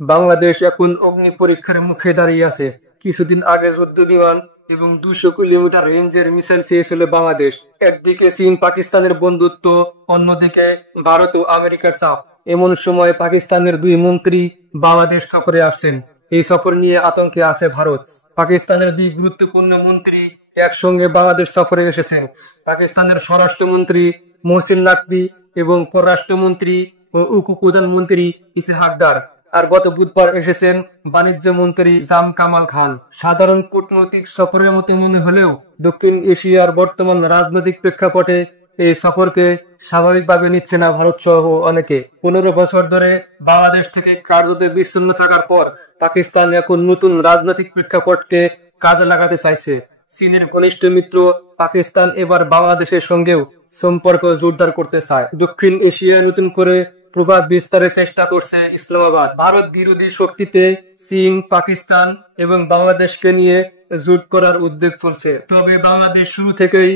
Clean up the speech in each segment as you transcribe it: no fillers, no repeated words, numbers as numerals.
বাংলাদেশ এখন অগ্নি পরীক্ষার মুখে দাঁড়িয়ে আছে। কিছুদিন আগে যুদ্ধ বিমান এবং 200 কিলোমিটার রেঞ্জের মিসাইল চেয়েছিল বাংলাদেশ। একদিকে চীন পাকিস্তানের বন্ধুত্ব, অন্যদিকে ভারত ও আমেরিকার চাপ। এমন সময় পাকিস্তানের 2 মন্ত্রী বাংলাদেশ সফরে আসছেন। এই সফর নিয়ে আতঙ্কে আছে ভারত। পাকিস্তানের 2 গুরুত্বপূর্ণ মন্ত্রী একসঙ্গে বাংলাদেশ সফরে এসেছেন। পাকিস্তানের স্বরাষ্ট্রমন্ত্রী মোহসিন নাকভি এবং পররাষ্ট্রমন্ত্রী ও উপপ্রধানমন্ত্রী ইসহাক ডার। আর গত বুধবার এসেছেন বাণিজ্য মন্ত্রী জাম কামাল খান। সাধারণ কূটনৈতিক সফরের মতো মনে হলেও দক্ষিণ এশিয়ার বর্তমান রাজনৈতিক প্রেক্ষাপটে এই সফরকে স্বাভাবিকভাবে নিচ্ছে না ভারত সহ অনেকে। 15 বছর ধরে বাংলাদেশ থেকে কার্যত বিচ্ছিন্ন থাকার পর পাকিস্তান এখন নতুন রাজনৈতিক প্রেক্ষাপটকে কাজে লাগাতে চাইছে। চীনের ঘনিষ্ঠ মিত্র পাকিস্তান এবার বাংলাদেশের সঙ্গেও সম্পর্ক জোরদার করতে চায়। দক্ষিণ এশিয়ায় নতুন করে প্রভাব বিস্তারের চেষ্টা করছে ইসলামাবাদ। ভারত বিরোধী শক্তিতে চীন, পাকিস্তান এবং বাংলাদেশকে নিয়ে জোট করার উদ্যোগ চলছে। তবে বাংলাদেশ শুরু থেকেই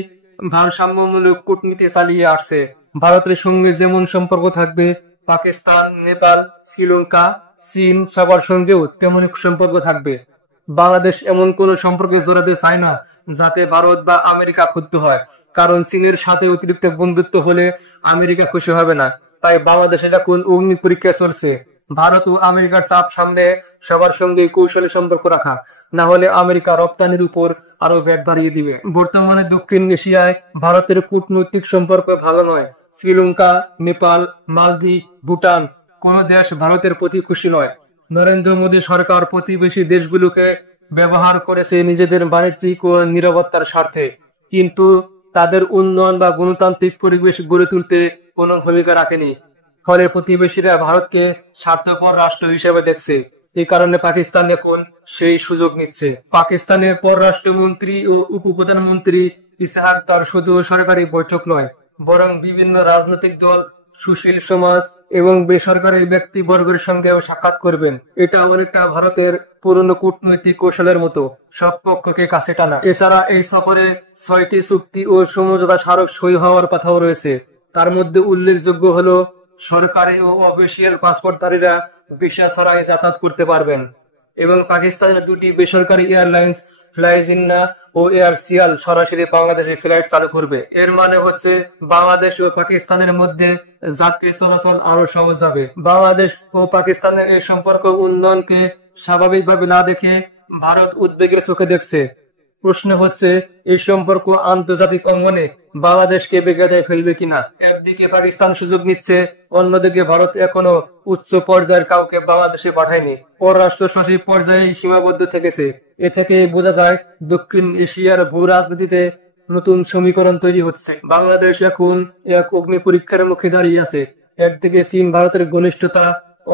ভারসাম্যমূলক কূটনীতি চালিয়ে আসছে। ভারতের সঙ্গে যেমন সম্পর্ক থাকবে, পাকিস্তান, নেপাল, শ্রীলঙ্কা, চীন সবার সঙ্গেও তেমন সম্পর্ক থাকবে। বাংলাদেশ এমন কোন সম্পর্কে জড়াতে চায় না যাতে ভারত বা আমেরিকা ক্ষুব্ধ হয়, কারণ চীনের সাথে অতিরিক্ত বন্ধুত্ব হলে আমেরিকা খুশি হবে না। তাই বাংলাদেশের এখন অগ্নি পরীক্ষা চলছে। ভারত ও আমেরিকার চাপ সামনে সবার সঙ্গে কৌশলী সম্পর্ক রাখা, না হলে আমেরিকা রপ্তানির উপর আরো ভ্যাট বাড়িয়ে দিবে। বর্তমানে দক্ষিণ এশিয়ায় ভারতের কূটনৈতিক সম্পর্ক ভালো নয়। শ্রীলঙ্কা, নেপাল, মালদ্বীপ, ভুটান কোন দেশ ভারতের প্রতি খুশি নয়। নরেন্দ্র মোদী সরকার প্রতিবেশী দেশগুলোকে ব্যবহার করেছে নিজেদের বাণিজ্যিক ও নিরাপত্তার স্বার্থে, কিন্তু তাদের উন্নয়ন বা গণতান্ত্রিক পরিবেশ গড়ে তুলতে কোনো ভূমিকা রাখেনি। ফলে প্রতিবেশীরা ভারতকে স্বার্থপর রাষ্ট্র হিসেবে দেখছে। এই কারণে পাকিস্তান এখন সেই সুযোগ নিচ্ছে। পাকিস্তানের পররাষ্ট্রমন্ত্রী ও উপপ্রধানমন্ত্রী ইসহাক ডার শুধু সরকারি বৈঠক নয়, বরং বিভিন্ন রাজনৈতিক দল, সুশীল সমাজ এবং বেসরকারি ব্যক্তিবর্গের সঙ্গেও সাক্ষাৎ করবেন। এটা অনেকটা ভারতের পুরনো কূটনৈতিক কৌশলের মতো, সব পক্ষকে কাছে টানা। এছাড়া এই সফরে 6টি চুক্তি ও সমঝোতা স্মারক সই হওয়ার কথাও রয়েছে। তার মধ্যে উল্লেখযোগ্য হলো সরকারি ও অফিসিয়াল পাসপোর্টধারীরা ভিসা ছাড়াই যাতায়াত করতে পারবেন এবং পাকিস্তানের 2টি বেসরকারি এয়ারলাইন্স ফ্লাই জিন্নাহ ও এয়ার সিয়াল সরাসরি বাংলাদেশে ফ্লাইট চালু করবে। এর মানে হচ্ছে বাংলাদেশ ও পাকিস্তানের মধ্যে যাত্রী চলাচল আরো সহজ হবে। বাংলাদেশ ও পাকিস্তানের এই সম্পর্ক উন্নয়নকে স্বাভাবিকভাবে না দেখে ভারত উদ্বেগের চোখে দেখছে। প্রশ্ন হচ্ছে, এই সম্পর্ক আন্তর্জাতিক অঙ্গনে বাংলাদেশকে বেকায়দায় ফেলবে কিনা। একদিকে পাকিস্তান সুযোগ নিচ্ছে, অন্যদিকে ভারত এখনো উচ্চ পর্যায়ের কাউকে বাংলাদেশে পাঠায়নি, পররাষ্ট্র সচিব পর্যায়ে সীমাবদ্ধ থেকেছে। এ থেকে বোঝা যায় দক্ষিণ এশিয়ার ভূ রাজনীতিতে নতুন সমীকরণ তৈরি হচ্ছে। বাংলাদেশ এখন এক অগ্নি পরীক্ষার মুখে দাঁড়িয়ে আছে। একদিকে চীন ভারতের ঘনিষ্ঠতা,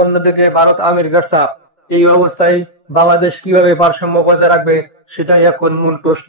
অন্যদিকে ভারত আমেরিকার চাপ। এই অবস্থায় বাংলাদেশ কিভাবে ভারসাম্য বজায় রাখবে সেটাই এখন মূল প্রশ্ন।